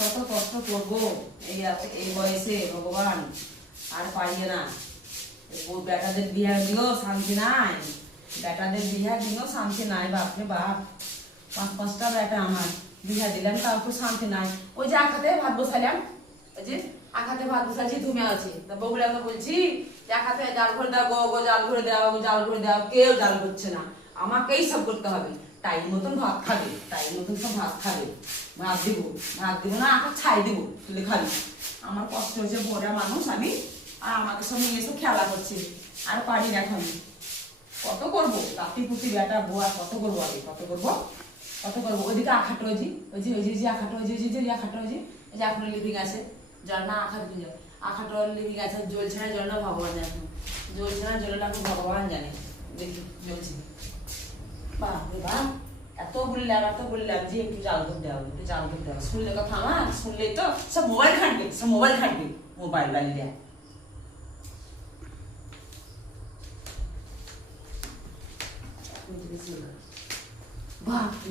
কত কষ্ট করবো এই বয়সে, ভগবান আর পারিয়ে না। বেটাদের বিয়া দিয়েও শান্তি নাই, বেটাদের বিয়া দিয়েও শান্তি নাই। বাপরে বাপ, 5-5টা বেটা আমার, বিয়া দিলাম তাও তো শান্তি নাই। ওই যে আখাতে ভাত বসালাম, ওই যে আখাতে ভাত বসাচ্ছি, ধুমে আছে। তা বগুলাকে বলছি যে আখাতে জাল ভরে দাও গো, গো জাল ভরে দাও, গো জাল ভরে দাও। কেউ জাল করছে না, আমাকেই সব করতে হবে। টাইম মতন ভাত খাবে, টাইম মতন সব ভাত খাবে। ভাত দিব, ভাত দিব না আখা ছাই দিব, তুলে খাবি। আমার কষ্ট হয়েছে, বড়া মানুষ আমি, আর আমাকে সব নিয়ে এসে খেলা করছে। আর পারি না এখন, কত করবো? লাতি পুতি বেটা বউ, আর কত করবো? আগে কত করবো, কত করবো? ওইদিকে আখাটা ওই যে আখাটা ওই যে আখাটা ওই যে আখাটা লিভিং আছে, জল না আখা দিবি যাও। আখাটা লিভিং আছে, জ্বলছে না জল না ভগবান জানে, জ্বলছে না জল না ভগবান জানে। দেখি জ্বলছে, বাহ রে বাহ। এত বললাম যে একটু জাল ধর দেওয়া, একটু জাল ধর দেওয়া। শুনলে কথা আমার, শুনলেই তো সব মোবাইল ঘাঁটবে, সব মোবাইল ঘাঁটবে, মোবাইল বালিয়ে। বাহ